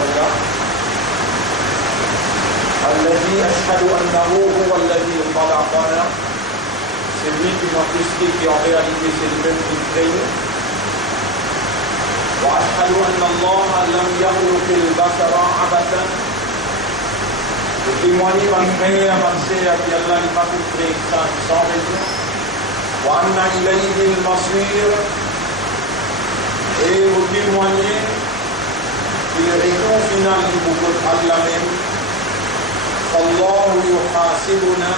Allah. الذي أشهد أنه هو الذي خلقنا. C'est lui qui m'a testé, qui en réalité c'est lui-même qui me crée. وأشهد أن الله لم يخلق البشر عبثا. Je témoigne par frère, par sœur, qui Allah n'est pas tout créé sans raison. وأن إليه المصير. Et vous témoignez qu'il est retour final du beaucoup d'Allah même. فالله يحاسبنا.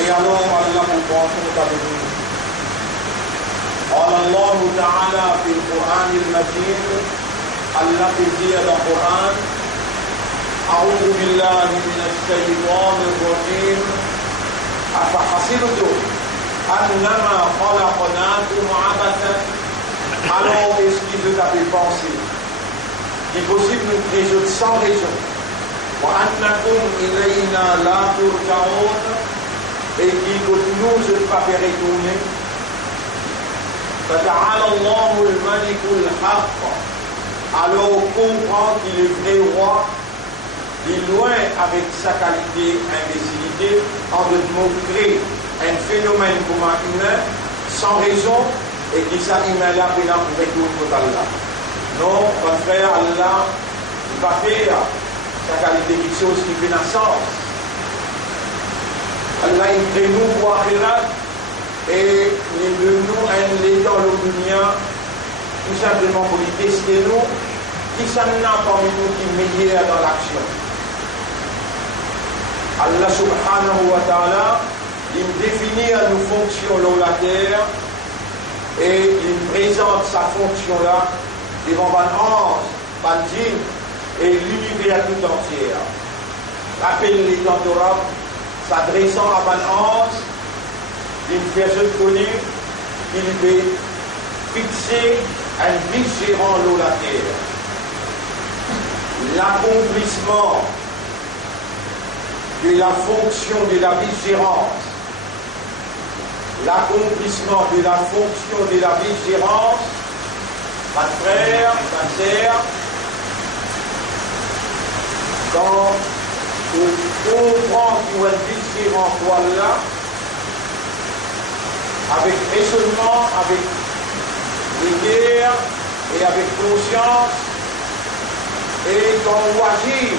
Et alors Allah vous prend compte avec nous. قال الله تعالى في القرآن المجيد. Allah peut dire dans le Coran: أعوذ بالله من الشيطان الرجيم. أفحسبتم أنما خلقناكم عبثا. Alors, est-ce qu'il veut t'avoir pensé? Il est possible de nous créer sans raison. وأنكم إلينا لا ترجعون. Et qui nous ne pas faire retourner. فتعالى الله الملك الحق. Alors on comprend qu'il est vrai roi. Il est loin avec sa qualité, imbécilité, en de montrer un phénomène comme un humain sans raison et qui s'anime là pour retourner contre Allah. Non, mon frère, Allah ne va pas faire sa qualité quelque chose qui fait un sens. Allah il crée nous pour Akhirat et il donne nous un état dans le dunya tout simplement pour lui tester nous qui s'en a parmi nous qui est meilleur dans l'action. Allah subhanahu wa ta'ala il définit nos fonctions dans la terre et il présente sa fonction là devant Ban Ange, Ban Jinn et l'univers tout entier. Rappelle les temps d'Europe s'adressant à Ban Ange, il fait ce connu qu'il veut fixer un vigérant dans la terre. L'accomplissement de la fonction de la vigérance, l'accomplissement de la fonction de la vigérance, ma frère, ma sœur, quand on comprend qu'il y a un vigérant là, avec raisonnement, avec rigueur et avec conscience, et quand on agit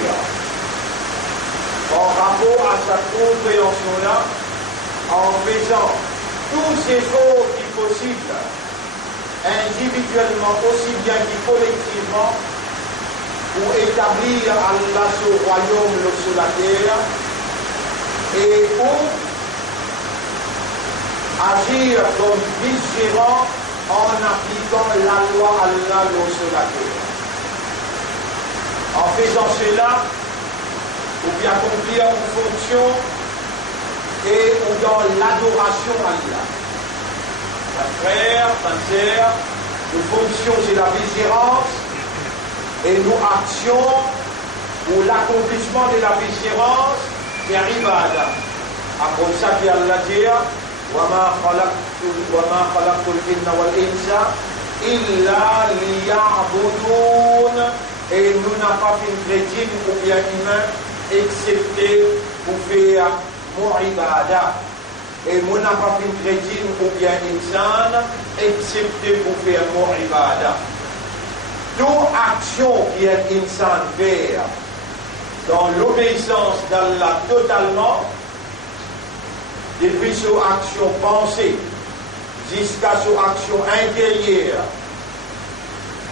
en rapport à cette compréhension-là, en faisant tous ces efforts qui sont possibles, individuellement aussi bien que collectivement, pour établir Allah ce royaume sur la terre, et pour agir comme vigérant en appliquant la loi Allah sur la terre. En faisant cela, ou bien accomplir une fonction et ou dans l'adoration à Allah. Ma frère, ma sœur, nos fonctions c'est la vigérance et nos actions pour l'accomplissement de la vigérance c'est l'ibada. Après ça qui Allah dit وَمَا خَلَقْتُ الْجِنَّ وَالْإِنسَ إِلَّا لِيَعْبُدُونَ. Et nous n'avons pas fait une chrétienne ou bien humain excepté pour faire mon ibada. Et nous n'avons pas fait une chrétienne ou bien insan excepté pour faire mon ibada. Toute action qui est insan faire dans l'obéissance d'Allah totalement, depuis son action pensée jusqu'à son action intérieure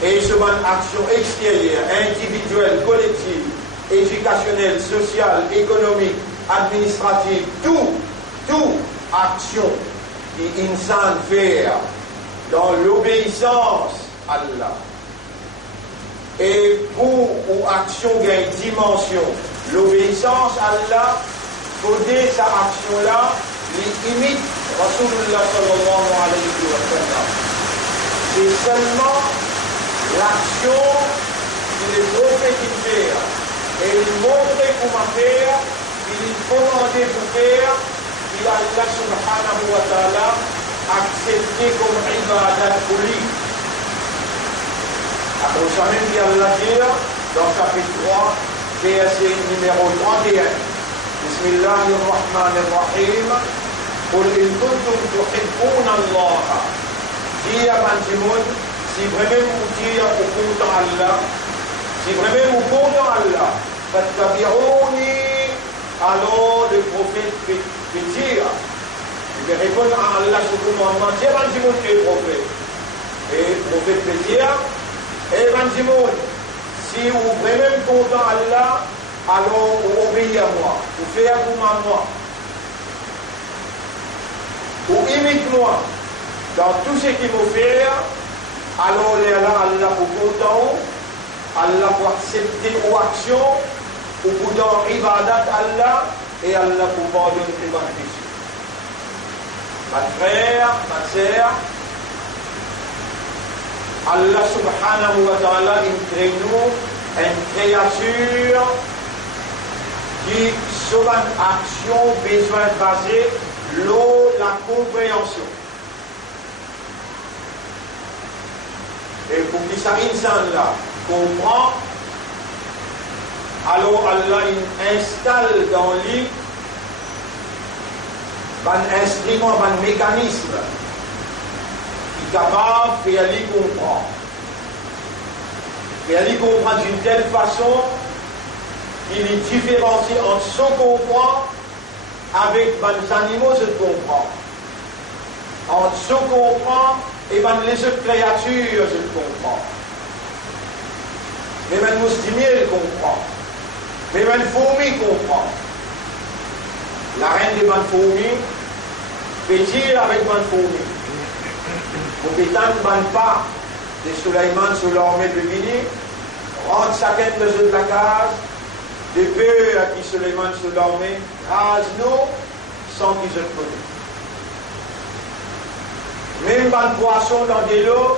et son action extérieure, individuelle, collective, éducationnelle, sociale, économique, administrative, toute action qui insan faire dans l'obéissance à Allah. Et pour une action qui a une dimension, l'obéissance à Allah, côté sa action-là, il imite Rasulullah sallallahu alayhi wa sallam. C'est seulement l'action que les prophètes font. Et il montre comment faire, il commandé pour faire, il a Allah subhanahu wa ta'ala accepté comme ibadat pour lui. Après ça même, il y a Allah dire dans chapitre 3, verset numéro 31. Bismillahirrahmanirrahim. Qul in kuntum tuhibbuna Allah. Dis à Banjimoun, si vraiment vous dites au compte Allah, si vraiment vous compte Allah, fattabi'ouni, alors le prophète peut dire, il va répondre à Allah sur le commandement, dis à Banjimoun qui est prophète. Et le prophète peut dire, et Banjimoun, si vous vraiment content Allah, alors vous obéissez à moi, vous faites comme à moi, vous imitez moi dans tout ce qu'il vous fait, alors Allah pour content, Allah pour accepter vos actions, ou pour donner ibadat Allah, et Allah pour pardonner les péchés. Ma frère, ma sœur, Allah subhanahu wa ta'ala crée nous une créature qui, sur une action, besoin de baser la compréhension. Et pour que ça insan-là comprend, alors Allah installe dans lui un instrument, un mécanisme qui est capable de faire lui comprendre. Faire lui comprendre d'une telle façon qu'il est différencié entre ce qu'on comprend avec les animaux, je comprends. Entre ce qu'on comprend et les autres créatures, je comprends. Mais même moustimier comprend. Mais même fourmi comprend. La reine des fourmis peut dire avec fourmi. Pour pétane pas de Suleiman sur l'armée de Guinée, rentre chacun de eux de la case, de peur à qui Suleiman sur l'armée, rase-nous sans qu'ils se connaissent. Même pas de poisson dans des lots,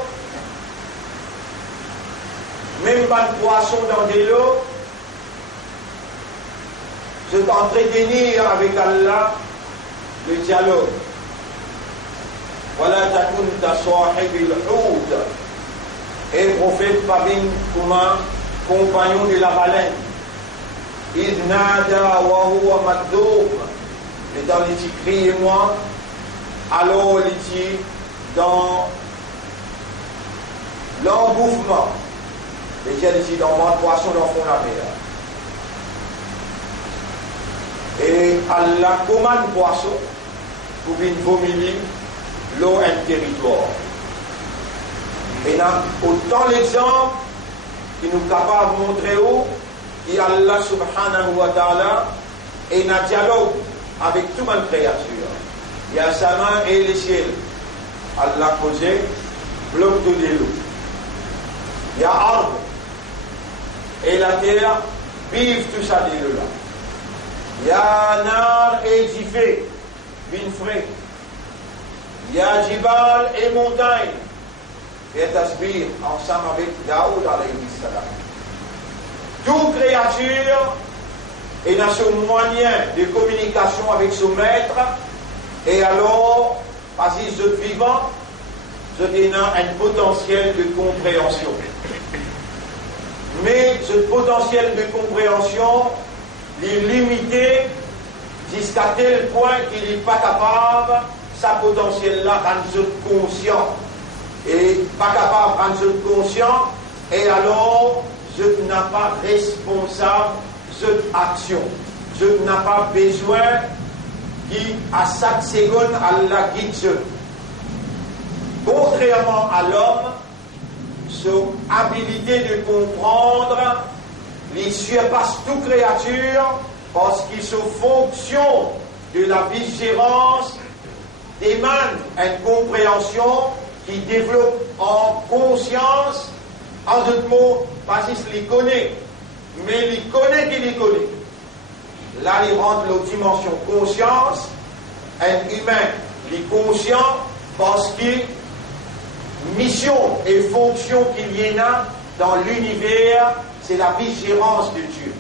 même pas de poisson dans des lots, je t'entretenir avec Allah le dialogue. Voilà takun ta sahibil houd. Et le prophète Pabin Kouma, compagnon de la baleine. Il nada wa huwa maddoum. Et dans les cris et moi, alors il dit dans l'embouffement. Les gens ici dans mon poisson dans fond la mer. Et Allah commande poisson pour une vomir l'eau un territoire. Et là, autant l'exemple qui nous est capable de montrer où Allah subhanahu wa ta'ala est un dialogue avec toute une créature. Il y a sa main et les ciels. Allah posé, bloc de l'eau. Il y a arbre. Et la terre vive tout ça de l'eau là. Il y a nar édifié, bin frais. Il y a Jibal et montagne. Et tasbih ensemble avec Daoud alayhi salam. Toute créature est dans son moyen de communication avec son maître. Et alors, parce que je suis vivant, je donne un potentiel de compréhension. Mais ce potentiel de compréhension est limité jusqu'à tel point qu'il n'est pas capable, sa potentiel-là, rendre conscient. Et pas capable de rendre conscient, et alors je n'ai pas responsable de action. Je n'ai pas besoin qui, à chaque seconde, Allah guide. Contrairement à l'homme, son habilité de comprendre il surpasse toute créature parce qu'il se fonction de la vigilance émane une compréhension qui développe en conscience, en d'autres mots, pas qu'il les connaît, mais il connaît qu'il les connaît. Là, il rentre la dimension conscience, un humain, il est conscient parce qu'il mission et fonction qu'il y en a dans l'univers, c'est la vigilance de Dieu.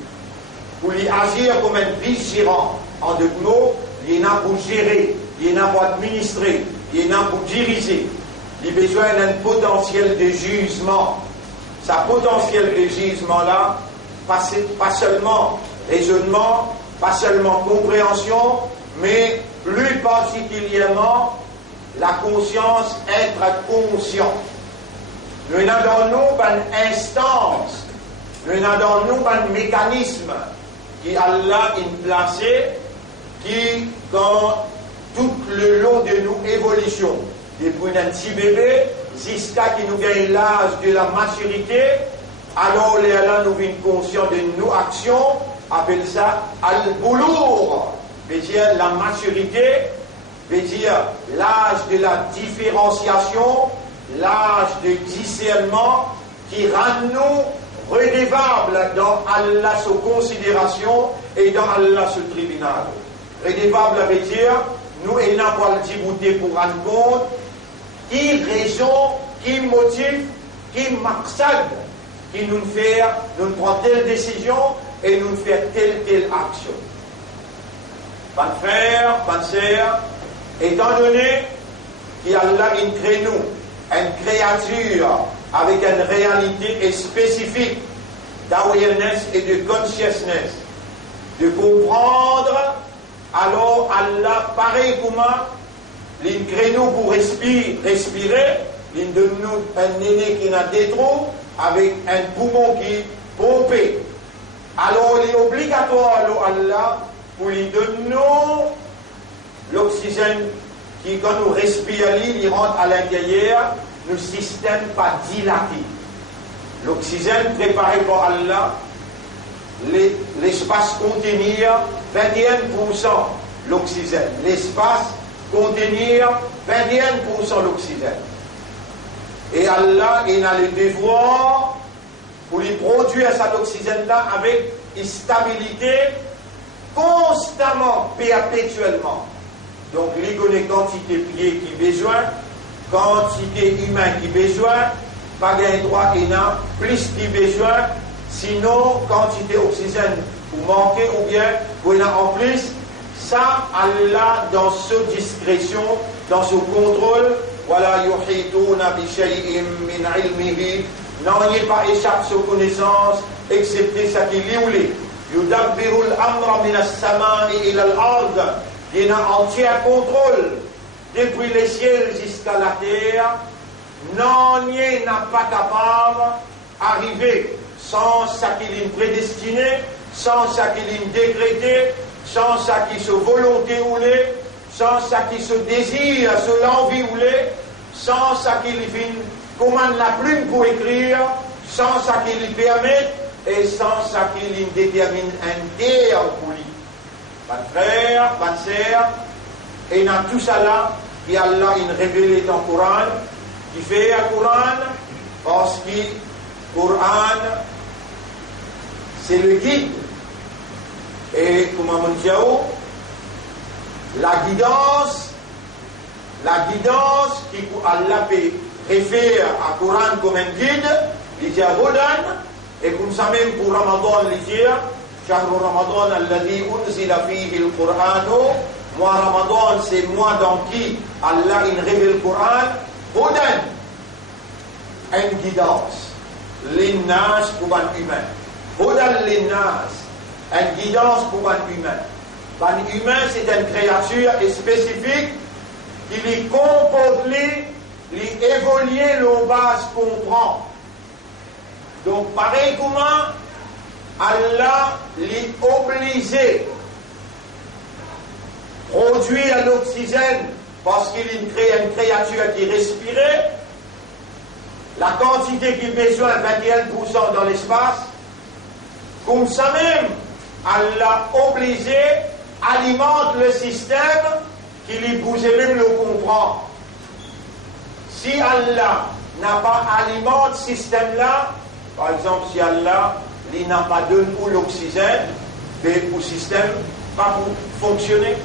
Pour lui agir comme un vigilant, en deux mots, il y en a pour gérer, il y en a pour administrer, il y en a pour diriger. Il a besoin d'un potentiel de jugement. Sa potentiel de jugement-là, pas seulement raisonnement, pas seulement compréhension, mais plus particulièrement la conscience, être conscient. Nous avons dans nous une instance, nous avons dans nous un mécanisme qui Allah a placé, qui dans tout le long de nos évolutions, depuis un petit bébé jusqu'à qui nous gagne l'âge de la maturité, alors là nous sommes conscients de nos actions, appelle ça al-boulour, veut dire la maturité, veut dire l'âge de la différenciation, l'âge de discernement qui rend nous redevables dans Allah sous considération et dans Allah sous tribunal. Redevable veut dire nous n'avons pas le dibouté pour rendre compte qui raison, qui motive, qui maqsad qui nous fait, nous prend telle décision et nous fait telle action. Pas de frère, pas de sœur, étant donné qu'Allah crée nous une créature avec une réalité spécifique d'awareness et de consciousness, de comprendre, alors Allah, pareil comment, il crée nous pour respirer, il donne nous un aîné qui a des trous, avec un poumon qui pompe. Alors il est obligatoire, alors Allah, pour lui donner l'oxygène qui, quand nous respirons, il rentre à l'intérieur, le système pas dilaté. L'oxygène préparé par Allah, l'espace contenir 21% l'oxygène. L'espace contenir 21% l'oxygène. Et Allah, il a le devoir pour lui produire cet oxygène-là avec stabilité, constamment, perpétuellement. Donc, il connaît quantité pied qui besoin, quantité humain qui besoin, pas gain droit et non, plus qui besoin, sinon, quantité oxygène vous manquez ou bien vous en en plus, ça, Allah, dans sa discrétion, dans son contrôle, voilà, yuhituna bi shay'in min ilmihi, n'en est pas échappe sa connaissance, excepté ce qu'il y voulait. Yudabbiru al-amra min as-sama'i ila al-ard, il y a un entier contrôle depuis les ciels jusqu'à la terre, n'en est pas capable d'arriver sans ce qu'il est prédestiné, sans ce qu'il est décrété, sans ce qui se volonté voulait, sans ce qui se désire, se l'envie voulait, sans ce qui lui commande la plume pour écrire, sans ce qui lui permet et sans ce qui lui détermine un terme pour lui. Pas de frère, pas de sœur, et dans tout ça là, qui Allah a révélé dans le Coran, qui fait un Coran, parce que le Coran, c'est le guide. Et comme on dit, la guidance qui Allah peut réfère à Coran comme un guide, il dit Hudan, et comme ça même pour Ramadan, il dit Shahr Ramadan alladhi unzila fihi al-Qur'an, mois Ramadan, c'est mois dans qui Allah il révèle le Coran, Hudan, une guidance, l'innas pour un humain, Hudan l'innas, une guidance pour un humain. Un humain, c'est une créature spécifique qui lui comporte, lui évoluer le base comprend. Donc, pareil comment Allah lui obligé produire l'oxygène parce qu'il crée une créature qui respirait, la quantité qu'il a besoin, 21% dans l'espace, comme ça même, Allah obligé alimente le système qui lui bougeait même le comprend. Si Allah n'a pas alimenté ce système-là, par exemple, si Allah n'a pas donné pour l'oxygène, mais pour le système, pas pour fonctionner,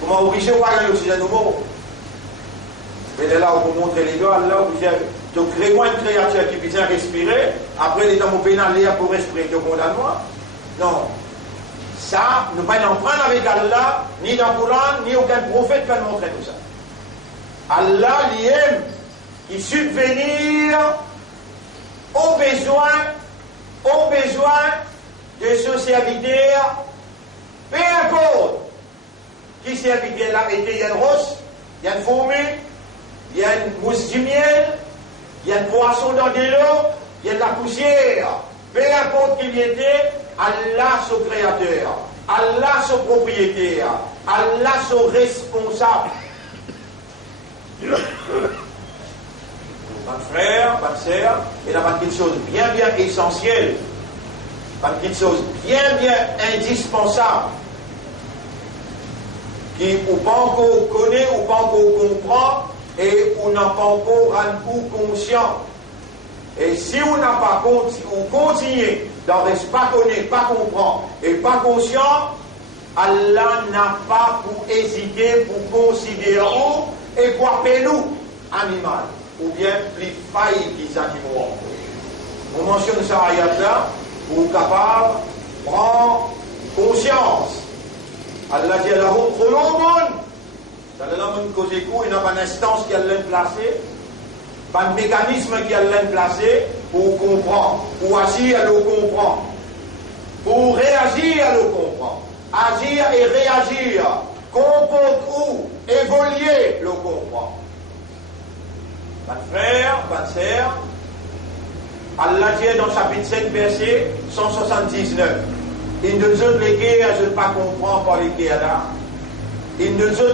comment obliger à avoir l'oxygène au mot? Mais là, on peut montrer les gars, Allah obligé. Donc, crée-moi une créature qui puisse respirer, après, les temps au pénal, l'air pour respirer, tu condamnes-moi? Non. Ça, nous ne pouvons pas prendre avec Allah, ni dans le Coran, ni aucun prophète peut nous montrer tout ça. Allah, il aime, il subvenir aux besoins que ce serviteur, peu importe qui serviteur là était, il y a une roche, il y a une fourmi, il y a une mousse du miel, il y a un poisson dans de l'eau, il y a de la poussière. Peu importe qu'il y était, Allah son créateur, Allah son propriétaire, Allah son responsable. Mon frère, ma soeur, il y a pas quelque chose bien essentiel, pas quelque chose bien indispensable, qui ou pas encore connaît, ou pas encore comprend, et on n'a pas encore rendu conscient. Et si on n'a pas continué dans reste pas connaître, pas comprendre et pas conscient, Allah n'a pas pour hésiter, pour considérer et pour appeler nous animal, ou bien plus failli qu'ils animaux. On mentionne ça ayat-là pour capable de prendre conscience. Allah dit à la route, trop long, dans le monde que il n'y a pas d'instance qui a placé, pas de mécanisme qui a placé pour comprendre, pour agir à le comprendre, pour réagir à le comprendre, agir et réagir, comprendre ou évoluer le comprendre. Pas de frère, pas de sœur, Allah dit dans chapitre 7, verset 179, il ne nous a je ne pas comprendre par les guerres là. Il ne nous a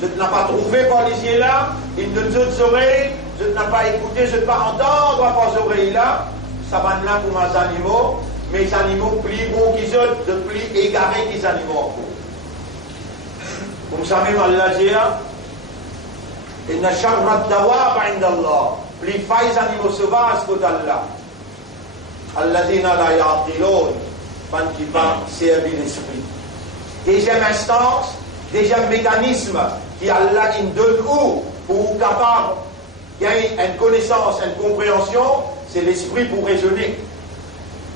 je ne l'ai pas trouvé par les yeux là. Il ne nous a oreilles, je ne l'ai pas écouté, je ne l'ai pas entendre par les oreilles là. Ça va là pour mes animaux. Mes animaux plus bons qu'ils sont, de plus égarés qu'ils animaux encore. Comme ça même Allah dit, il n'a sharrat dawab indallah. Plus failles animaux sauvages que d'Allah. Alladina la yaqilun, qui va servir l'esprit. Deuxième instance, deuxième mécanisme qui Allah il donne pour capable gagner une connaissance, une compréhension, c'est l'esprit pour raisonner.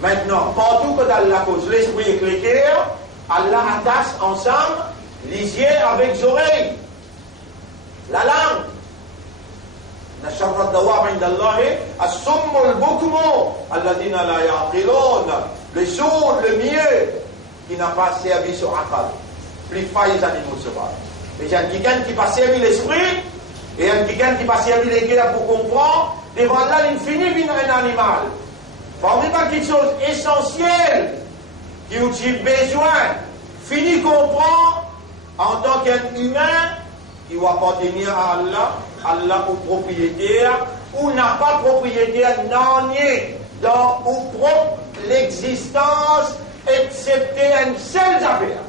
Maintenant, partout que Allah cause l'esprit est clair, Allah attache ensemble les yeux avec les oreilles, la langue. Le sourd, le mieux, qui n'a pas servi sur Akal. Plus failles les animaux sauvages. Mais il y a quelqu'un qui n'a pas servi l'esprit, et il y a quelqu'un qui n'a pas servi les guerres pour comprendre. Devant là, il finit par un animal. Parmi pas quelque chose essentiel qui a besoin, finit comprendre en tant qu'un humain qui va appartenir à Allah, Allah ou propriétaire, ou n'a pas propriétaire non dans ou propre l'existence, excepté une seule affaire.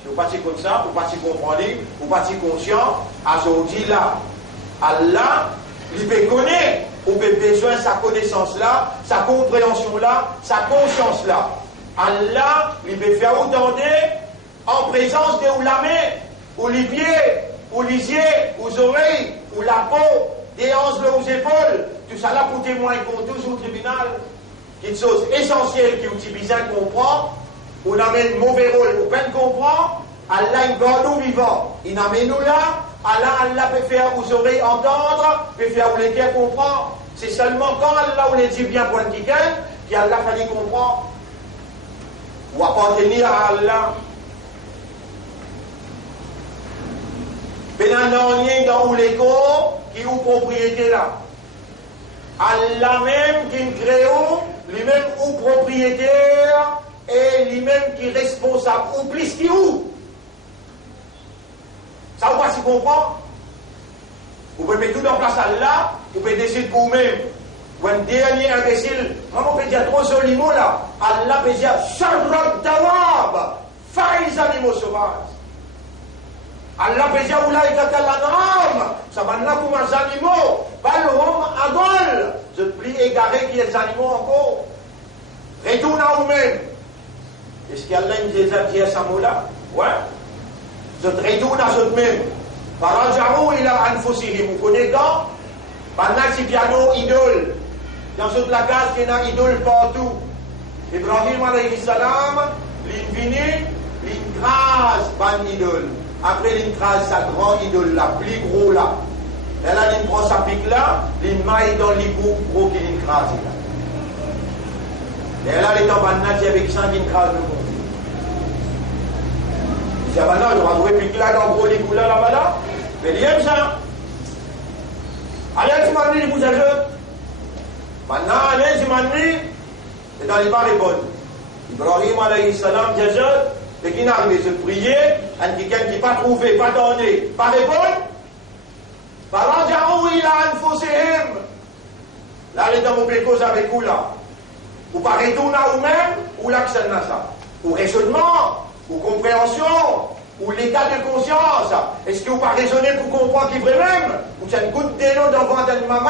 Si vous partez comme ça, vous partez comprendre, vous partez conscient, à ce aujourd'hui là, Allah, il peut connaître, ou peut besoin de sa connaissance là, sa compréhension là, sa conscience là. Allah, il peut faire autant en présence de ou la main, ou les pieds, ou les yeux, aux oreilles, ou la peau, des hanches aux épaules, tout ça là pour témoigner contre tous au tribunal. Quelque chose essentiel qui est besoin de comprendre, on amène mauvais rôle, on peut comprendre, Allah il garde nous vivants, il amène nous là, Allah peut faire aux oreilles entendre, peut faire aux les cœurs comprendre. C'est seulement quand Allah on les dit bien pour quelqu'un, qu'Allah fallait comprendre, ou appartenir à Allah. Pénanonier dans les corps qui ont propriété là. Allah même qui crée, lui-même ou propriétaire, et lui-même qui est responsable, ou plus qui ou. Ça vous pas si comprendre? Vous pouvez mettre tout en place à Allah, vous pouvez décider pour vous-même. Ou un dernier imbécile, comment on peut dire trop joliment là? Allah peut dire Sharrat Dawab, failles animaux sauvages. Allah peut dire Oula et l'anam, ça va là pour les animaux, pas le homme à gol. Je prie égaré qui est les animaux encore. Retourne à vous-même. Est-ce qu'Allah nous dit à ce mot-là? Ouais. Je retourne à vous-même. Farajaou ila anfusihim. Vous connaissez quand? Pendant que piano idole. Dans toute la case, il y a un idole partout. Ibrahim alayhi salam, l'infini, l'incrase, ban idole. Après l'incrase, sa grande idole là, plus gros là. Et là, il prend sa pique là, il maille dans les gros qui l'incrase là. les temps banal, avec 100 qui crase le monde. Il dit, ah ben non, je vais trouver plus là dans les couleurs là-bas là. Mais il aime ça. Allez, tu m'as dit, vous avez. Maintenant, allez, tu m'as dit, et dans les barres bonnes. Ibrahim alayhi salam, Jazad, et qui n'a arrivé se prier, et quelqu'un qui n'a pas trouvé, pas donné, pas répondre. Farajaou ila anfusihim. Là, les dans mon pécose avec vous là. Ou pas retourner à vous-même, ou l'accès à ça. Ou raisonnement, ou compréhension, ou l'état de conscience. Est-ce que vous pas raisonner pour comprendre qui vrai même? Ou c'est une goutte d'élo dans le ventre de maman.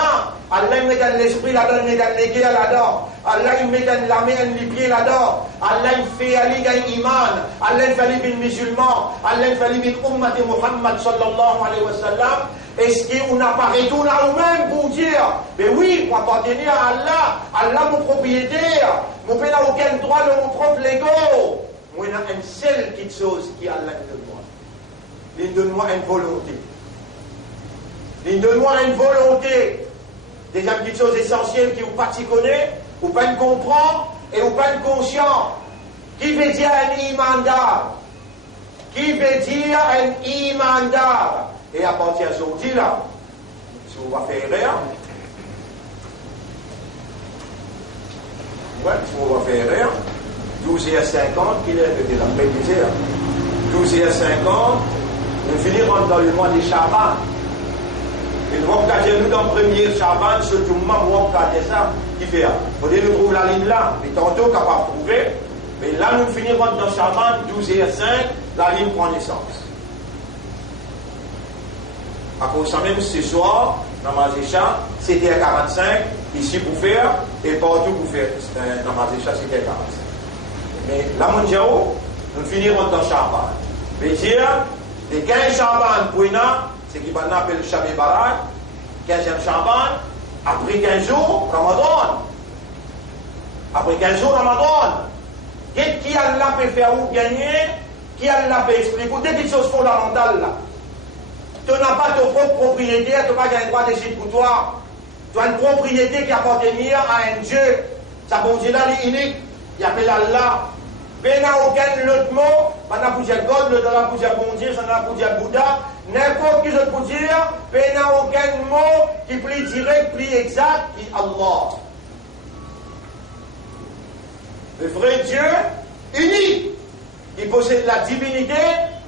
Allah met dans l'esprit là-dedans, il met dans les cœurs là-dedans. Allah il met dans la main, les pieds là-dedans. Allah il fait aller un iman. Allah il fait aller bin musulman. Allah il fait aller bin ummat Muhammad sallallahu alayhi wa sallam. Est-ce qu'on n'a pas retourné à nous-mêmes pour dire, mais oui, pour appartenir à Allah, Allah mon propriétaire, mon père n'a aucun droit de mon propre lego. Moi, il y a une seule petite chose qui Allah donne moi. Il donne-moi une volonté. Il donne-moi une volonté. Déjà une petite chose essentielle qui vous pas s'y connaît, ou pas comprendre, et ou pas conscient. Qui veut dire un imandar? Qui veut dire un imandar? Et à partir d'aujourd'hui, là, si on va faire rien, ouais, si on va faire rien, 12 et 50, qu'il est de la précisé, 12 et 50, nous finirons dans le mois de Chaban. Et nous allons regarder nous dans le premier Chaban, ce tout le monde va regarder ça, qui fait. Il faudrait nous trouver la ligne là, mais tantôt capable de trouver. Mais là, nous finirons dans Chaban, 12 et 5, la ligne prend naissance. À cause de même ce soir, dans Mazécha, c'était à 45, ici pour faire, et partout pour faire. Dans Mazécha, c'était à 45. Mais là, mon Dieu, nous finirons dans Chaban. Mais dire, les 15 Chaban, pour c'est qui qu'on appelle Shabbat Barak, 15e Chaban, après 15 jours, Ramadan. Après 15 jours, Ramadan. Qu'est-ce qui Allah peut faire ou gagner, qui Allah peut expliquer, des petites choses fondamentales là. Tu n'as pas ton propre propriétaire, tu n'as pas un droit de décider pour toi. Tu as une propriété qui appartient à un Dieu. Ça bon Dieu là, il est unique. Il appelle Allah. Mais il n'y a aucun autre mot. Il n'y a pas pour dire God, il n'y a pas pour dire bon Dieu, il n'y a pas pour dire Bouddha. N'importe qui je peux dire, mais il n'y a aucun mot qui est plus direct, plus exact qu'Allah. Le vrai Dieu, unique. Il possède la divinité,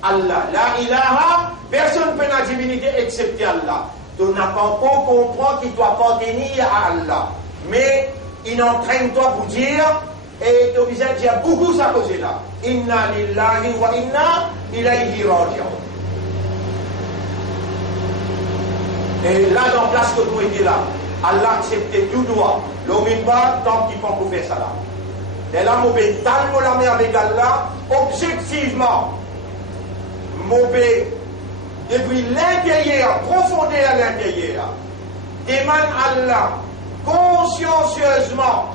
Allah. La ilaha. Personne ne peut la divinité excepté Allah. Tu n'as pas encore compris qu'il doit appartenir à Allah. Mais il entraîne toi pour dire, et tu obligé de dire beaucoup ça cause là. Inna lillahi wa inna ilayhi raji'un. Et là, dans la place que vous étiez là, Allah acceptait tout droit. L'homme pas tant qu'il faut faire ça là. Et là, mon père, tellement la mer avec Allah, objectivement, mon père, depuis l'intérieur, profondément à l'intérieur, demande Allah, consciencieusement,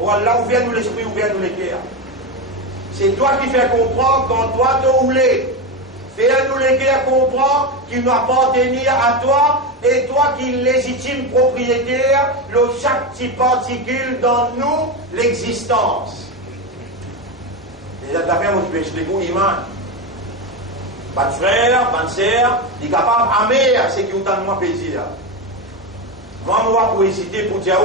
oh Allah, ouvre-nous l'esprit, ouvre-nous les cœurs. C'est toi qui fais comprendre quand toi te voulais. Fais-nous les cœurs comprendre qu'il doit appartenir à toi et toi qui es légitime propriétaire de chaque petite particule dans nous, l'existence. Déjà, d'après moi, je vais expliquer l'iman. Pas de frère, pas de sœur, il est capable d'aimer ce qui autant de moi plaisir. Moi, pour hésiter pour dire,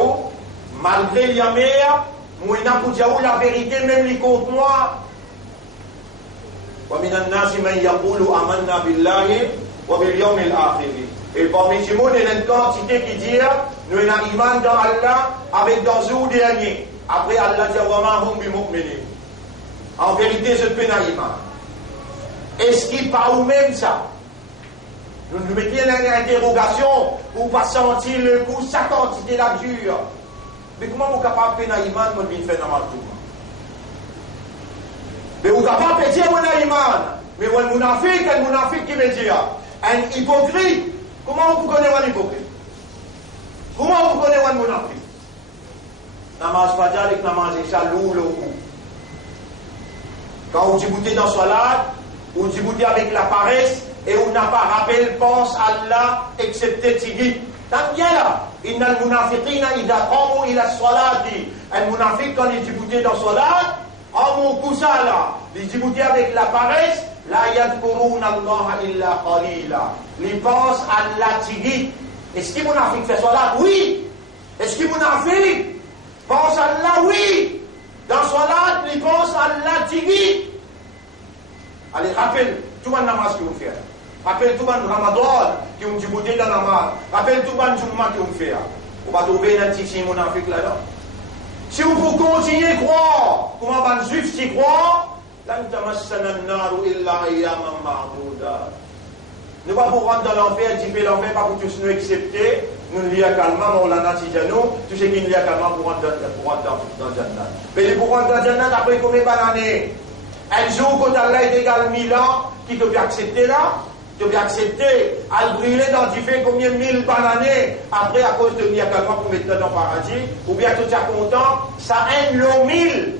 malgré l'amère, moi, pour dire la vérité, même les contre moi. ومن الناس من يقول آمنا بالله وباليوم الآخر. Et parmi ces mots, il y a une quantité qui dit nous avons iman dans Allah avec dans le jour dernier. Après Allah dit wa hum bimu'minin. En vérité, je ne peux pas iman. Est-ce qu'il parle même ça? Nous nous mettions l'interrogation pour ne pas sentir le goût, sa quantité d'abjure. Mais comment vous êtes capable de faire un iman, moi je viens faire un tout? Mais vous êtes capable de dire un iman. Mais un mounafik qui veut dire un hypocrite. Comment vous connaissez un hypocrite? Comment vous connaissez un mounafik? Namaz Fajr et namaz Isha le coup. Quand on dit bouter dans Salat, on dit bouter avec la paresse et on n'a pas rappelé, pense à Allah, excepté Tigit. Tant bien là, innal munafiqina idha qamu ila salati Un monafik, quand il djibouté dans Salat, en mon cousin là, il djibouté avec la paresse, la yadkurun Allah illa qalila. Il pense à Allah tigit. Est-ce qu'il monafik fait Salat? Oui. Est-ce qu'il monafik pense à Allah? Oui. Dans Salat, il pense à Allah tigit. Allez, rappelle tout le namaz que vous faites. Rappelle tout le Ramadan qui ont djibouté dans la namaz. Rappelle tout le Jumma qui ont fait. On va trouver un petit monafik là-dedans. Si vous continuez à croire, comment un juif s'y croit, ne va pas vous rendre dans l'enfer, dire l'enfer, pas pour tous nous accepter, nous ne lions calmement, on l'a natija nous, tout ce qui nous lie calmement pour rentrer dans le Jannat. Mais pour rentrer dans le Jannat, après combien d'années? Un jour, quand Allah est égal 1000 ans, qui te peut accepter là? Tu peux accepter à le brûler dans tu fais combien 1000 années après à cause de Niakalma pour mettre dans le paradis, ou bien tu es content, ça haine l'eau 1000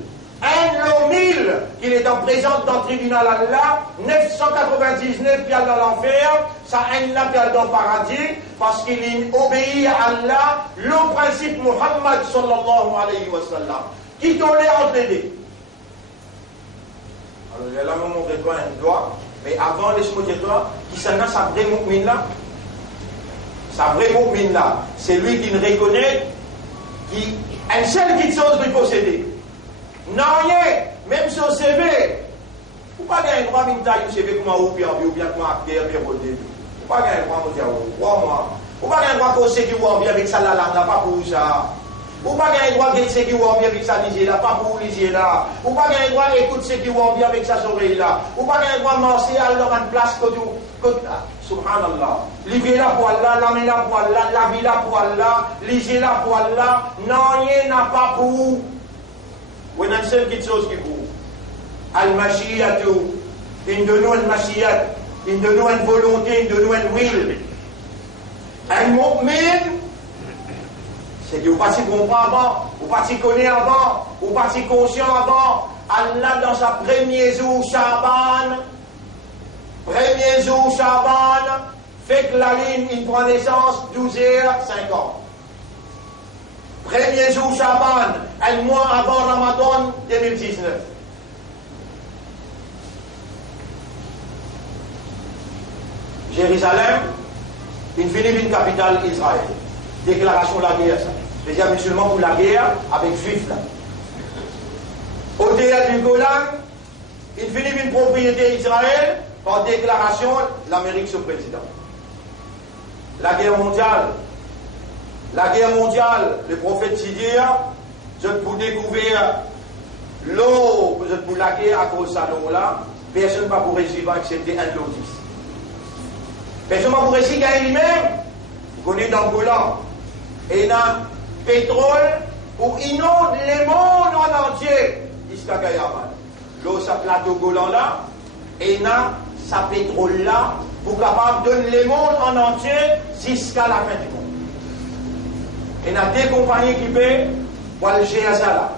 qu'il est en présence dans le tribunal Allah, 999 pieds dans l'enfer, ça haine là pieds dans le paradis, parce qu'il obéit à Allah, le principe Muhammad sallallahu alayhi wa sallam, qui tolère entre les deux. Alors il a là montré toi un doigt. Mais avant, laisse-moi dire toi, qui s'en a sa vraie mu'min là? Sa vraie mu'min là, c'est lui qui ne reconnaît une seule petite chose de posséder. Non, rien, même sur CV. Vous ne pouvez pas gagner droit de taille au CV comme un ou bien comme un acteur, bien rodé. Vous ne pouvez pas gagner droit de dire, crois-moi. Vous ne pouvez pas gagner droit de ce qui vous bien avec ça là, pas pour ça. Vous ne pouvez pas gagner droit de ce qui vous bien avec ça lisez là, pas pour lisez là. Vous ne pouvez pas gagner droit d'écouter ce qui vous bien avec sa oreille là. Vous ne pouvez pas gagner droit de marcher dans une place que subhanallah. Livez là pour Allah, l'amener là pour Allah, la vie là pour Allah, lisez là pour Allah. Non, rien n'a pas pour vous. Vous avez une seule petite chose qui vous. Al-Mashiyatu. Il de nous une Mashiyat. Il de nous une volonté, il de nous une will. Un mu'min. C'est que vous ne comprenez pas avant, vous ne connaissez avant, vous ne conscient avant. Allah dans sa premier jour Shaban, fait que la ligne il prend naissance 12h50. Premier jour Shaban, un mois avant Ramadan 2019. Jérusalem, il finit une capitale Israël. Déclaration de la guerre, ça. Les musulmans pour la guerre avec juifs là. Au dehors du Golan, il finit une propriété Israël par déclaration l'Amérique sous président. La guerre mondiale, le prophète Sidir, je peux découvrir l'eau, je peux la guerre à cause de ça là, personne ne va pour réussir à accepter un lotis. Personne ne va pour réussir à lui-même. Vous connaissez dans le Golan. Et il y a pétrole pour inonder le monde en entier jusqu'à Gayaman. L'eau, ça plateau Golan là, et il y a sa pétrole là pour capable de donner le monde en entier jusqu'à la fin du monde. Il y a deux compagnies qui paient pour le gérer ça là.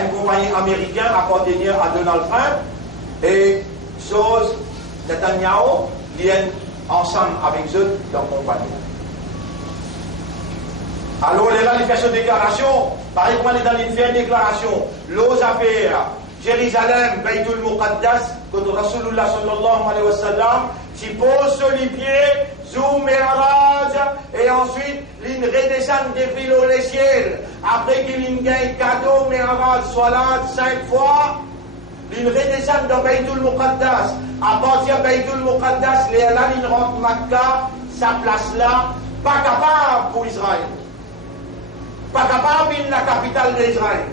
Une compagnie américaine appartenant à Donald Trump et chose Netanyahu viennent ensemble avec eux dans la compagnie. Alors, là, il fait cette déclaration. Par exemple, il a fait une déclaration. L'eau affaires, Jérusalem, Baytul Muqaddas, quand Rasulullah sallallahu alayhi wa sallam, tu poses sur les pieds, zoom et arrage, et ensuite, il redescend depuis le ciel. Après qu'il gagne cadeau, mais arrage, salat 5 fois, il redescend dans Baytul Muqaddas. À partir de Baytul Muqaddas, là, il rentre Makkah, sa place là, pas capable pour Israël. Pas capable de la capitale d'Israël.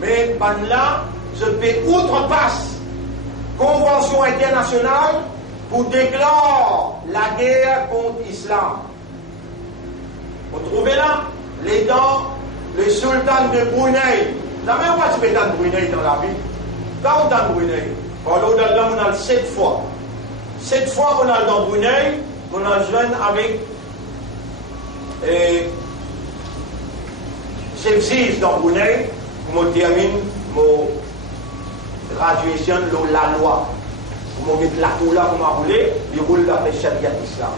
Mais là, je peux outrepasse convention internationale pour déclarer la guerre contre l'islam. Vous trouvez là les dents, le sultan de Brunei. La même fois tu peux dans Brunei dans la vie. Quand on est dans Brunei, on a 7 fois. 7 fois on a dans Brunei, on a joint avec chef 6 dans Brunei, je termine ma graduation de la loi. Je mets la coula pour ma rouler, je roule d'après Sharia Islam.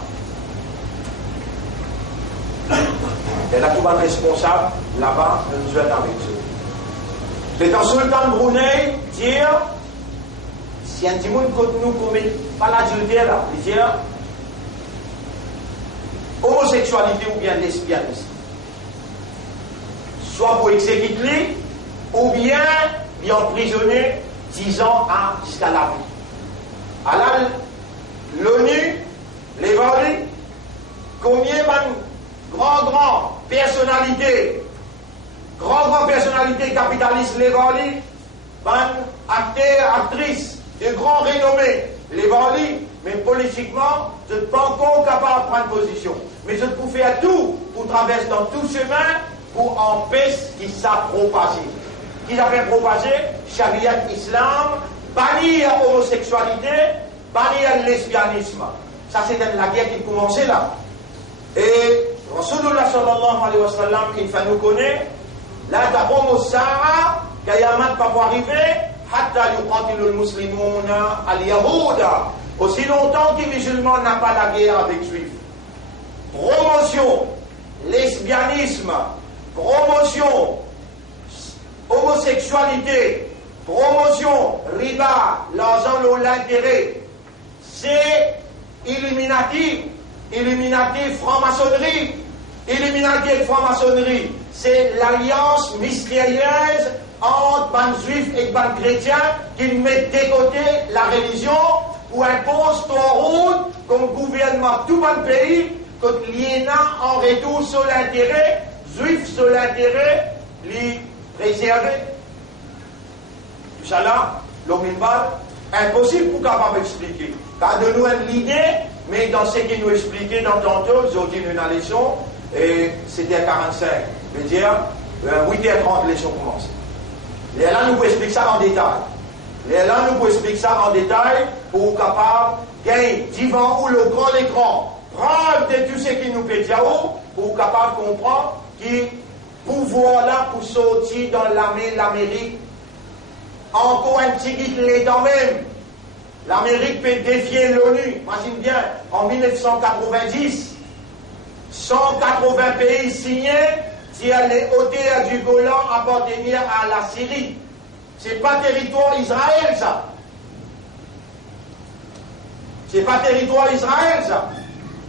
Et là, tout le monde responsable, là-bas, nous sommes avec eux. Mais dans Sultan Brunei, dire, si un monde nous commet pas l'adultère, dire, homosexualité ou bien lesbianisme, soit pour exécuter, ou bien l'y emprisonner 10 ans jusqu'à la vie. Alors, l'ONU, l'évalue, combien de grandes personnalités, capitalistes l'évalue, acteurs, actrices de grand renommée l'évalue, mais politiquement, je ne suis pas encore capable de prendre position. Mais je peux faire tout pour traverser dans tout chemin pour empêcher qu'il s'appropage. Qu'il a fait propager, Charia Islam, bannir l'homosexualité, bannir le lesbianisme. Ça, c'est la guerre qui commençait là. Et Rasulullah sallallahu alayhi wa sallam, il fait nous connaître, là, d'abord, Moussara, Kayamat pas arriver, hatta yuqatilu al-muslimuna al-yahuda. Aussi longtemps que les musulmans n'ont pas la guerre avec les juifs. Promotion, lesbianisme, promotion, homosexualité, promotion, riba, l'argent, l'intérêt, c'est Illuminati, franc-maçonnerie, Illuminati et franc-maçonnerie, c'est l'alliance mystérieuse entre les juifs et les chrétiens qui mettent de côté la religion pour imposer ton route comme gouvernement tout le pays, que l'INA en retour sur l'intérêt, juif sur l'intérêt, les réserver. Tout ça là, l'homme impossible pour capable d'expliquer. Car de nous l'idée, mais dans ce qu'il nous expliquait dans tantôt, j'ai eu une leçon, et c'était à 45. Je veux dire, 8h30, la leçon commence. Et là, nous pouvons expliquer ça en détail. Pour capable de gagner devant ou le grand écran, preuve de tout ce qui nous fait dire, pour capable de comprendre que pouvoir là pour sortir dans l'Amérique, encore un petit guide l'État même. L'Amérique peut défier l'ONU. Imagine bien, en 1990, 180 pays signés si les hauteurs du Golan appartenaient à la Syrie. C'est pas territoire Israël, ça. C'est pas territoire Israël, ça.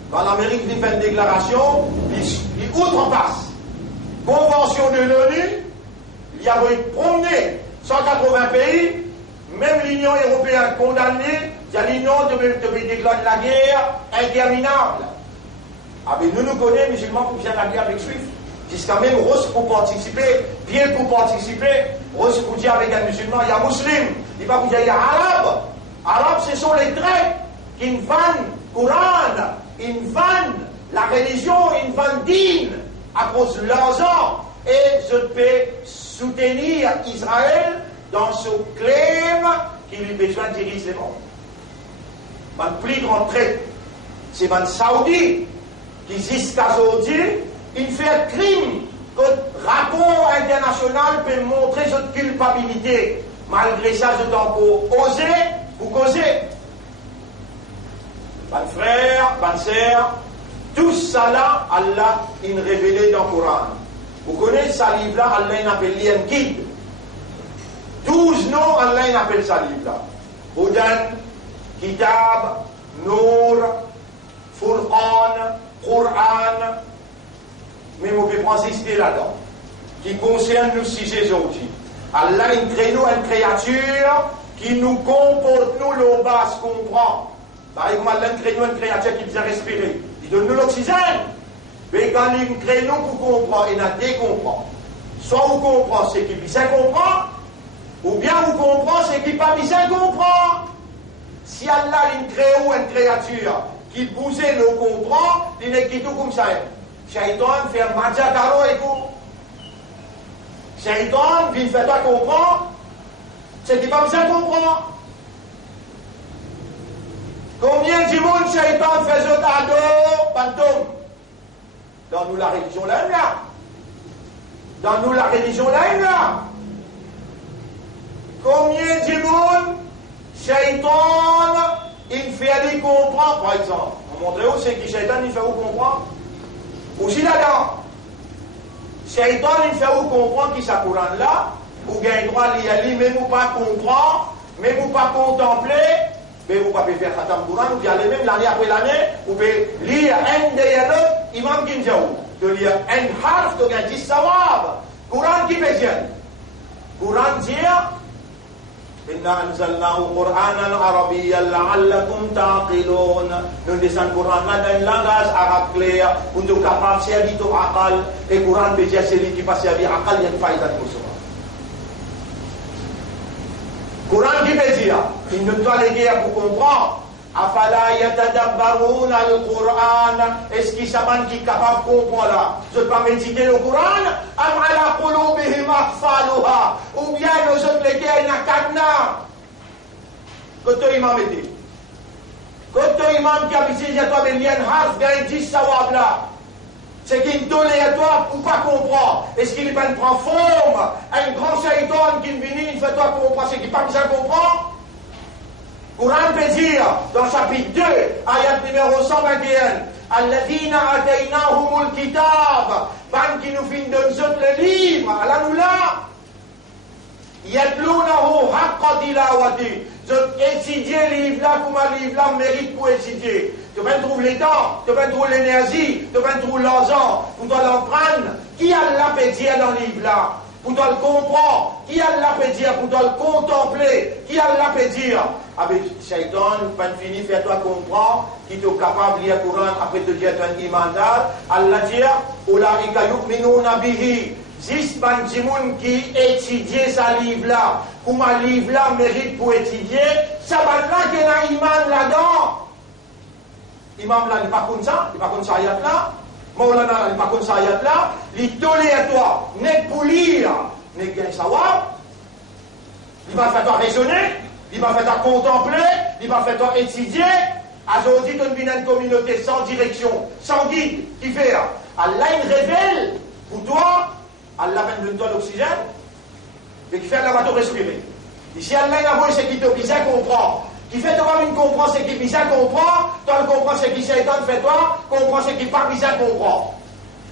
Quand l'Amérique vient faire une déclaration, il outrepasse. Convention de l'ONU, il y a promené 180 pays, même l'Union européenne condamnée, l'Union devait déclarer la guerre interminable. Ah ben nous connaissons musulmans pour faire la guerre avec Juifs. Jusqu'à même Rose pour participer, Pierre pour participer, Rose pour dire avec un musulman, il y a musulman, il va vous dire il y a arabe. Arabes, ce sont les traits qui vendent le Coran, ils vendent la religion, ils vendent dîne à cause de l'argent. Et je peux soutenir Israël dans ce claim qu'il a besoin de diriger le monde. Le plus grand trait, c'est les Saoudis qui jusqu'à aujourd'hui, il fait un crime que le rapport international peut montrer cette culpabilité. Malgré ça, je dois oser vous causer. Mes frères, mes sœurs, tout ça là, Allah il révélé dans le Coran. Vous connaissez ce livre-là, Allah il appelle un guide. 12 noms, Allah il appelle ce livre-là. Hudan, Kitab, Nour, Furqan, Qur'an. Mais on peut prendre ces là-dedans, qui concerne nous sujets aujourd'hui. Allah il crée nous une créature qui nous comporte, nous le bas comprend. Par exemple, Allah crée nous une créature qui vient respirer. Il donne nous l'oxygène. Mais quand il crée nous pour comprendre, il a des comprend. Soit vous comprenez ce qui bien comprend, ou bien vous comprenez ce qui pas bien comprend. Si Allah il crée une créature qui bougeait le comprend, il n'est que tout comme ça. Shaitan fait un majadaro et tout. Shaitan vient faire toi comprendre ce qui pas bien comprendre. Combien de monde Shaitan fait ce ado, pantom? Dans nous la religion là. Dans nous la religion là. Combien de monde Shaitan il fait aller comprendre, par exemple. On montre où c'est que Shaitan il fait où comprendre? Aussi là-dedans. Shaitan il fait où comprendre qui ça Coran là, ou vous gagnez droit à lire, mais vous pas comprendre, mais vous pas contempler, mais vous pas faire Khatam Quran, vous allez même l'année après l'année, vous pouvez lire un derrière l'autre, Imam Kinjaou, de lire un harf, de gagner 10 sawab. Quran qui fait dire? Quran dit, Inna anzalnahu Qur'anan Arabiyyan la'allakum ta'qilun. Nous descendons Quran dans une langage arabe clair untuk capable de servir ton akal. Et Quran peut dire c'est lui qui va servir akal, il y a une faïda de Kosovo. Quran qui peut dire, il nous doit les guerres pour comprendre. Afala yatadabbaruna al-Qur'an. Est-ce qu'ils savent qui est capable de comprendre là? Je ne peux pas méditer le Qur'an. Am ala qulubihim aqfaluha. Ou bien nous autres les guerres n'a cadenas. Côté imam était. Côté imam qui a visité à toi, mais il y a un harf, il y a 10 sawab là. C'est qu'il tolère à toi pour pas comprendre. Est-ce qu'il va prendre forme? Un grand shaitan qui vient, il fait toi comprendre, c'est qu'il pas besoin de comprendre. Quran peut dire, dans chapitre 2, ayat numéro 121, Alladhina ataynahumul kitab, ban qui nous fin de nous le livre, Allah nous l'a. Yatlunahu haqqa tilawati. Je étudier le livre là, comme un livre là mérite pour étudier. Tu vas trouver les temps, tu vas trouver l'énergie, tu vas trouver l'argent, pour toi l'emprunter. Qui Allah peut dire dans le livre là? Pour toi le comprendre, qui Allah peut dire, pour toi le contempler, qui Allah peut dire. Avec Shaitan, pas fini, fais-toi comprendre, qui est capable de lire le Coran, après te dire un imandal, Allah dit, Ulaika yu'minuna bihi, zis ban jimoun qui étudie sa livre là, comme un livre là mérite pour étudier, ça va là qu'il y a un imam là-dedans. Imam là, il n'est pas comme ça, il n'est pas comme ça, ayat là. Maulana, il n'est pas comme ça, ayat là. Il tolère à toi, n'est pour lire, n'est bien savoir. Il va faire toi raisonner, il va faire toi contempler, il va faire toi étudier. Aujourd'hui, tu es une communauté sans direction, sans guide, qui fait. Allah, il révèle pour toi, Allah va donner toi l'oxygène, et qui fait Allah va te respirer. Ici, Allah, il a voulu ce qui te bien comprend. Qui fait toi une comprend ce qui bien comprend, toi le comprend ce qui Shaitan fait toi, comprend ce qui pas bien comprend.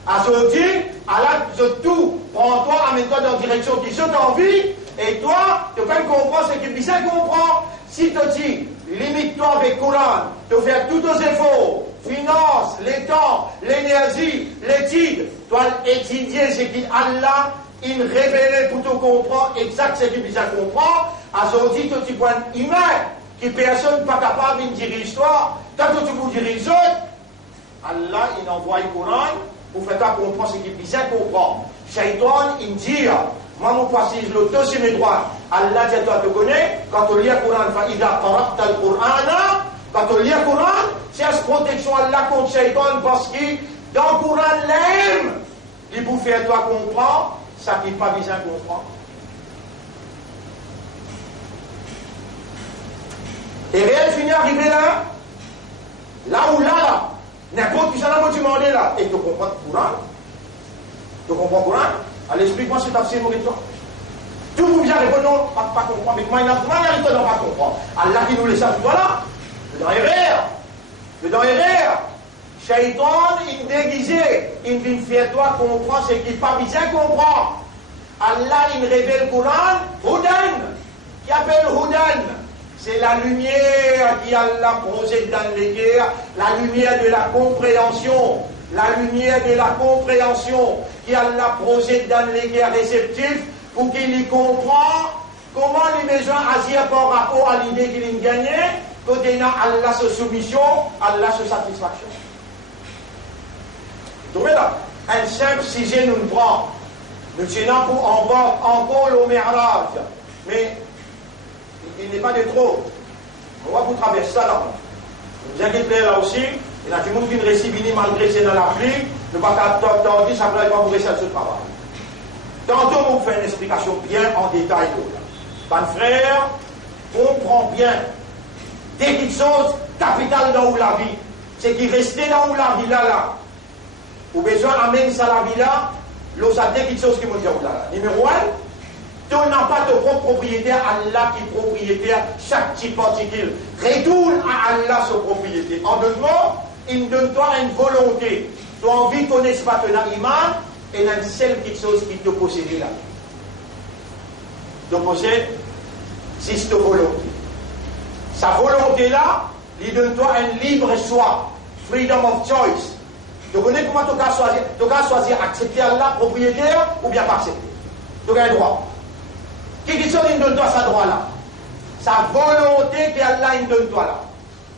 Aujourd'hui, Allah, tout, prends-toi, amène-toi dans la direction qui saute en vie, et toi, tu peux comprendre ce qui bien comprend. Si tu dis, limite-toi avec Coran, tu fais tous tes efforts, finance, les temps, l'énergie, l'étude, toi étudier ce qui Allah, il révèle pour te comprendre exact ce qui bien comprend. Aujourd'hui, tu prends humain, qui personne n'est pas capable de diriger l'histoire, tant que tu vous diriges, Allah, il envoie le Coran pour faire comprendre ce qu'il bien comprend. Shaitan, il dit, moi, je précise le deuxième mes droits. Allah, dit, toi, tu connais, quand tu lis le Coran, il a parlé le Coran, quand tu lis le Coran, cherche protection Allah contre Shaitan parce que dans le Coran, l'aime, il peut faire toi comprendre, ça qui n'est pas bien comprendre. Et réel finit arrivé là où là, n'importe qui ça là, tu demandes là, et tu comprends le Coran. Tu comprends le Coran? Allez, explique-moi ce que tu as fait, mon toi. Tout vous bien répondre, non, pas comprendre, mais moi, il n'y a pas comprendre. Allah qui nous laisse ça, voilà. Le dans erreur. Le dans erreur. Shaitan, il déguisé, il vient faire toi comprendre ce qui n'est pas bien comprendre. Allah, il révèle le Coran, Hudan, qui appelle Hudan. C'est la lumière qui Allah projette dans les guerres, la lumière de la compréhension, la lumière de la compréhension qui Allah projette dans les guerres réceptives pour qu'il y comprend comment les besoins agir par rapport à l'idée qu'il a gagné, côté Allah sa soumission, Allah sa satisfaction. Donc là, un simple sujet nous le prend. Nous tenons pour encore le Mi'raj, mais il n'est pas de trop. On va vous traverser ça là. Vous inquiétez là aussi. Il y a du monde qui ne récit malgré c'est dans la pluie. Ne pas t'attendre, ça ne va pas vous réussir ce travail. Tantôt, on vous fait une explication bien en détail. Mon frère, comprend bien. Dès qu'il chose capital dans où la vie, c'est qu'il restait dans où la vie là. Ou besoin d'amener ça la vie là, l'eau ça dès qu'il chose qui me dit là. Numéro 1. Tu n'as pas de propre propriétaire, Allah qui est propriétaire, chaque petite particule. Retourne à Allah sa propriété. En deux mots, il donne-toi une volonté. Tu as envie de connaître pas ton iman, et il y a une seule petite chose qui te possède là. de poser 6 de volonté. Sa volonté-là, il donne-toi un libre choix, freedom of choice. Tu connais comment tu vas choisir accepter Allah propriétaire ou bien pas accepter. Tu as un droit. Qui dit ça, il donne-toi ce droit-là? Sa volonté qu'Allah il donne-toi là.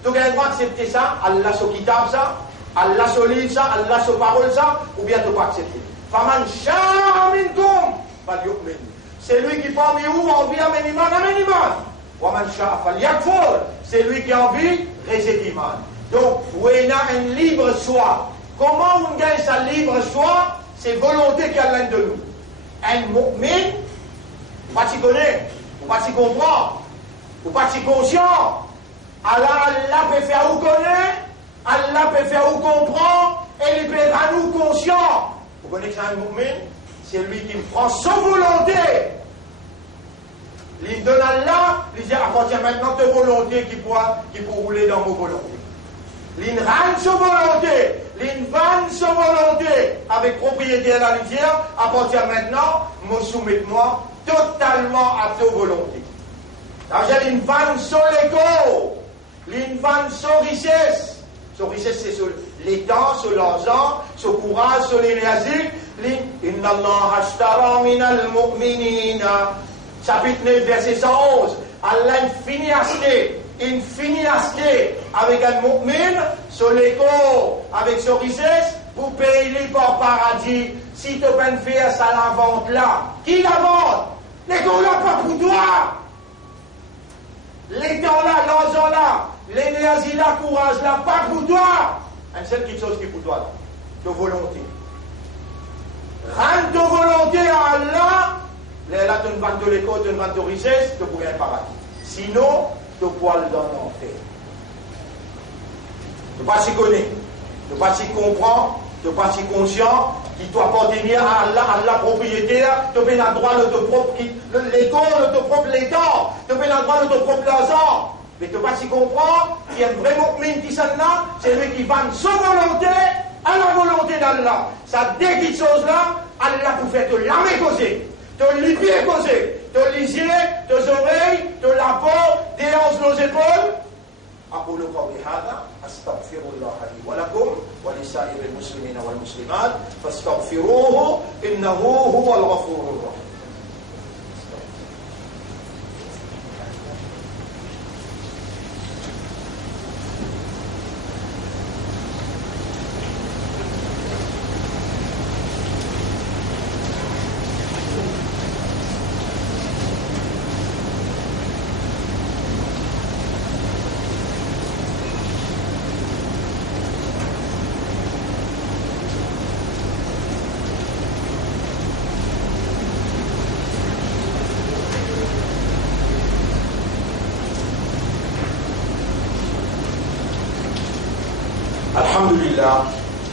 Tu as le droit d'accepter ça, Allah sur kitab ça, Allah sur livre ça, Allah sur parole ça, ou bien tu peux accepter. Faman sha'a minkum falyu'min. C'est lui qui parmi vous a envie d'amener iman, amène iman. Waman sha'a falyakfur. C'est lui qui a envie de iman. Donc, on a un libre choix. Comment on gagne sa libre choix? C'est volonté qu'Allah de nous. Un mu'min, ou pas s'y connaît, ou pas s'y comprend, ou pas s'y conscient. Allah peut faire ou connaître, Allah peut faire ou comprend, et il peut être à nous conscient. Vous connaissez un mu'min? C'est lui qui prend sa volonté. Il donne à Allah, il dit, à partir maintenant de volonté qui peut rouler dans vos volontés. Il rend sa volonté, il vend sa volonté avec propriété à la litière, à partir maintenant, me soumettez-moi totalement à ta volonté. C'est-à-dire, il vend son écho, il vend son richesse. Son richesse, c'est sur les temps, sur l'argent, sur le courage, sur l'énergie. Inna Allah ashtara minal mu'minina. Chapitre 9, verset 111. Allah finit acheter avec un mu'min, sur l'écho, avec son richesse, pour payer par paradis. Si tu peux faire ça, la vente là. Qui la vente? L'écho là, pas pour toi. Les temps là, l'argent là, l'énergie là, courage là, pas pour toi. Une seule petite chose qui est pour toi là. De volonté. Rends ta volonté à Allah. Là, tu ne vends de l'écho, tu ne vends de richesse, tu pourrais un paradis. Sinon, tu poil dans l'enfer. Tu ne pas s'y connaître, tu ne pas s'y comprendre, tu ne pas s'y conscient, qui doit appartenir à Allah, Allah propriétaire, tu peux le droit de ton propre l'écho, de ton propre l'état, tu peux le droit de ton propre l'argent. Mais tu ne pas s'y comprendre, il y a vraiment qui s'en a, c'est lui qui vend sa volonté à la volonté d'Allah. Ça deux petites choses-là, Allah pour faire te l'âme causer. Te les pieds causés, te les yeux, te oreilles, te la peau, des hanches, nos épaules. أقول قولي هذا أستغفر الله لي ولكم ولسائر المسلمين والمسلمات فاستغفروه إنه هو الغفور الرحيم. الحمد لله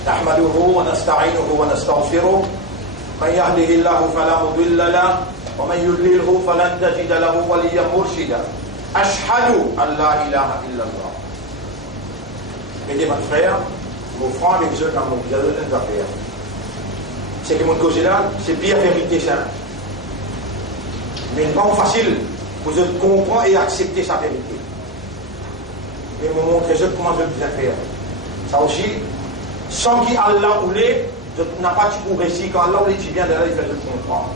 نحمده ونستعينه ونستغفره من يهده الله فلا مضل له ومن يضلله فلن تجد له وليا مرشدا أشهد أن لا إله إلا الله. Mesdames et frères, vos frères et sœurs dans mon affaires. C'est que mon côté là, c'est bien vérité ça. Mais pas facile pour vous comprendre et accepter sa vérité. Mais je vous montre comment je vais faire. Ça aussi, sans qui Allah voulait, je n'ai pas de récit. Quand Allah voulait, tu viens de là, il fait de comprendre.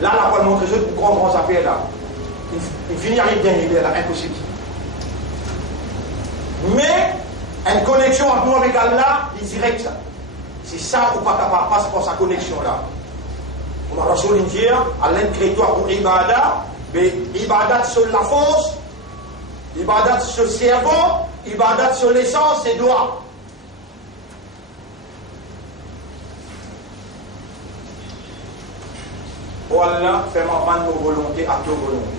Là, la parole montre que je comprends ça fait là. Il finit à rien gagner là, impossible. Mais, une connexion entre nous avec Allah, il dirait que ça. C'est ça ou pas capable, passe pour sa connexion là. On va recevoir une dire, Allah crée toi pour Ibadah, mais Ibadah sur la force, Ibadah sur le cerveau, Ibadah sur l'essence et doigts. Oh Allah, fais-moi vendre nos volontés à ta volonté.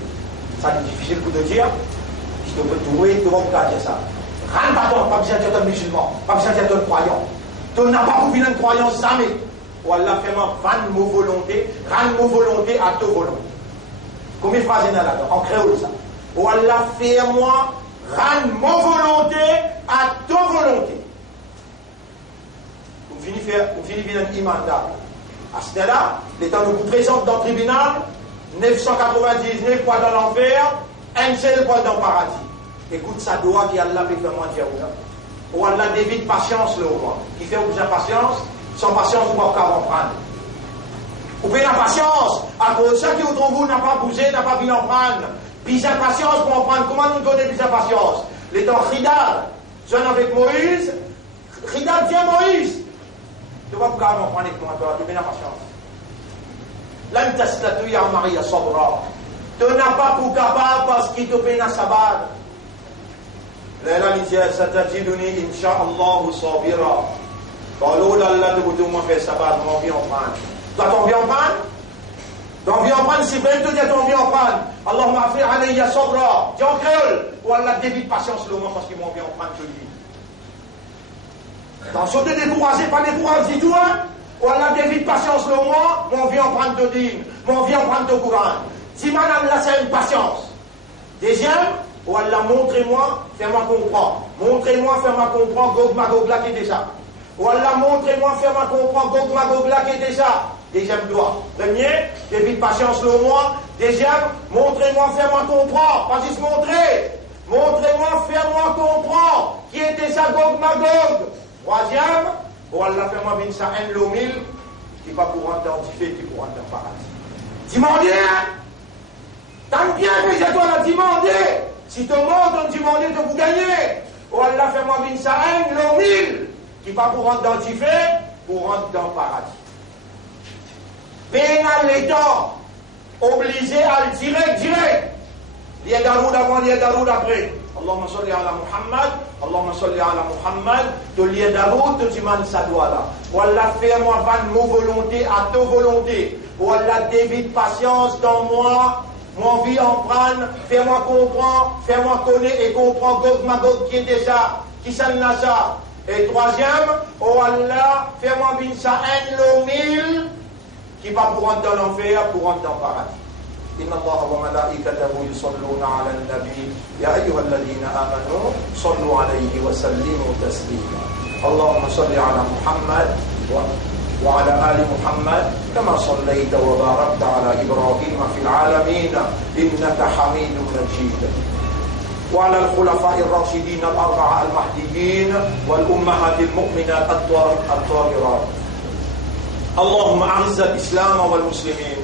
Ça c'est difficile pour te dire. Je te peux trouver, tu vas me dire ça. Rentre pas toi, pas besoin d'être un musulman, pas besoin d'être un croyant. Tu n'as pas pour une croyance jamais. Oh Allah, fais-moi vendre nos volontés, rendre nos volontés à ta volonté. Combien de phrases il y a là-dedans? En créole ça. Oh Allah, fais-moi rendre mon volonté à ta volonté. Vous finissez bien un iman d'âme. À ce moment-là, l'état de vous présente dans le tribunal, 999 fois dans l'enfer, un seul fois dans le paradis. Écoute, ça doit qu'il y a Allah qui fait moins dire ou Allah d'évite patience le roi. Qui fait déjà patience, sans patience, vous ne pouvez pas comprendre. Vous pouvez la patience, à cause de ça qui autour de vous n'a pas bougé, n'a pas bien en prendre. Puis la patience pour en prendre. Comment nous donner plus de patience? Les temps Khidal, jeune avec Moïse, Khidal dit à Moïse, tu ne vas pas en prendre avec moi, tu as la patience. Là, tu as statué à Marie à Sobra. Tu n'as pas pour capable parce qu'il te paye la sabbat. Là, il dit, ça t'a dit, Inch'Allah, sabira. Quand l'autre, Allah, tu peux faire sabbat, tu m'en viens en prendre. Toi, t'en viens en prendre? T'en viens en prendre, si bien te dire, t'en viens en prendre. Allahumma afi alayya sabra. Dis en créole. Ou Allah débite patience le moment parce qu'il m'en vient en prendre que lui. Attention de décourager, pas décourager du tout, hein? Ou Allah débite patience le moment, m'en vient en prendre de dîme, m'en vient en prendre de courant. Si madame là, c'est une patience. Deuxième, ou Allah montrez-moi, fais-moi comprendre. Montrez-moi, fais-moi comprendre, Gog Magog là qui est déjà. Ou Allah montrez-moi, fais-moi comprendre, Gog Magog là qui est déjà. Deuxième doigt. Premier, débite patience le mois. Deuxième, montrez-moi, fais-moi comprendre. Pas juste montrer. Montrez-moi, fais-moi comprendre. Qui est déjà Gog Magog. Troisième, oh Allah, fais-moi venir ça un lomil qui va pour rentrer en diffé, qui pour rentrer en paradis. Demandez, hein? T'as bien fait, j'ai toi la demander. Si tu montes, on demande de vous gagner. Oh Allah, fais-moi venir ça un lomil qui va pour rentrer dans le diffé, pour rentrer dans le paradis. Pénal l'état, obligé à le direct. Lié d'aroud avant, lié d'aroud après. Allahumma salli ala Muhammad, Allahumma salli ala Muhammad. De lié d'aroud, tu demandes ça doit là. Ou Allah, fais-moi vendre mon volonté à ta volonté. Ou Allah, débite patience dans moi. Mon vie en prendre, fais-moi comprendre, fais-moi connaître et comprendre Gog Magog qui est déjà, qui s'en a ça. Et troisième, oh Allah, fais-moi venir ça un lomil. Qui va pour rentrer dans l'enfer, pour rentrer dans le paradis. Inna Allah wa malaikatahu yusalluna ala al-nabi ya ayyuhalladhina amanu sallu alayhi wa sallimu taslima. Allahumma salli ala Muhammad wa ala ali Muhammad kama sallaita wa barakta ala Ibrahim fil alamin innaka Hamidum Majid. وعلى الخلفاء الراشدين الأربعة المهديين والأمهات المؤمنات الطاهرات. اللهم أعز الإسلام والمسلمين.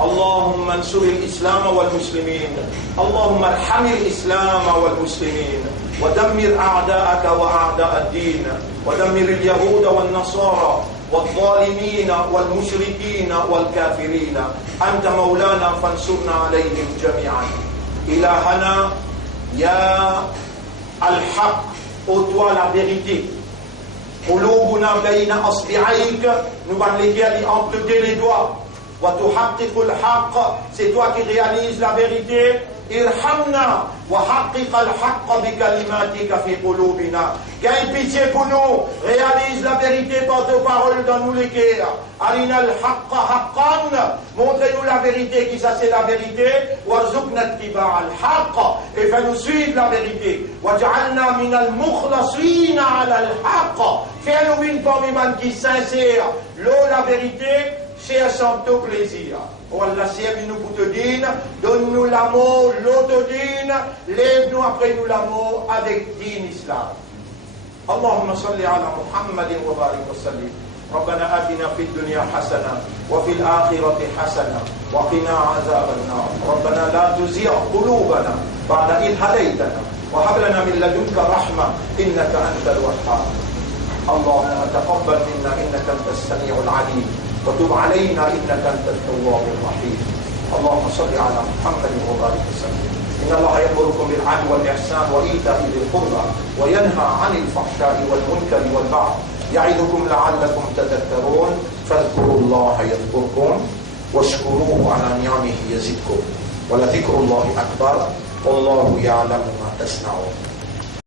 اللهم انصر الإسلام والمسلمين. اللهم ارحم الإسلام والمسلمين ودمر أعداءك وأعداء الدين ودمر اليهود والنصارى والظالمين والمشركين والكافرين. أنت مولانا فانصرنا عليهم جميعا. إلهنا يا الحق, ô toi la vérité. قلوبنا بين أصبعيك, nous allons lesquels entre les doigts. وتحقق الحق, c'est toi qui réalises la vérité. ارحمنا وحقق الحق بكلماتك في قلوبنا. Gagne pitié pour nous, réalise la vérité par tes paroles dans nous les cœurs. Arina al-haqq haqqan, montrez-nous la vérité qui ça c'est la vérité. Warzuqna ittiba' al-haqq, et fais-nous suivre la vérité. Waj'alna min al-mukhlasin 'ala al-haqq, fais-nous une parmi qui sincère la vérité, cherchant ton plaisir. Oh Allah, servis-nous pour te dire, donne-nous l'amour, l'autodine, lève-nous après nous l'amour avec din islam. اللهم صل على محمد وبارك وسلم. ربنا آتنا في الدنيا حسنة وفي الآخرة حسنة وقنا عذاب النار. ربنا لا تزغ قلوبنا بعد إذ هديتنا وهب لنا من لدنك رحمة إنك أنت الوهاب. اللهم تقبل منا إنك أنت السميع العليم وتب علينا إنك أنت التواب الرحيم. اللهم صل على محمد وبارك وسلم. إن الله يأمركم بالعدل والإحسان وإيتاء ذي القربى وينهى عن الفحشاء والمنكر والبغي يعظكم لعلكم تذكرون. فاذكروا الله يذكركم واشكروه على نعمه يزدكم ولذكر الله أكبر والله يعلم ما تصنعون.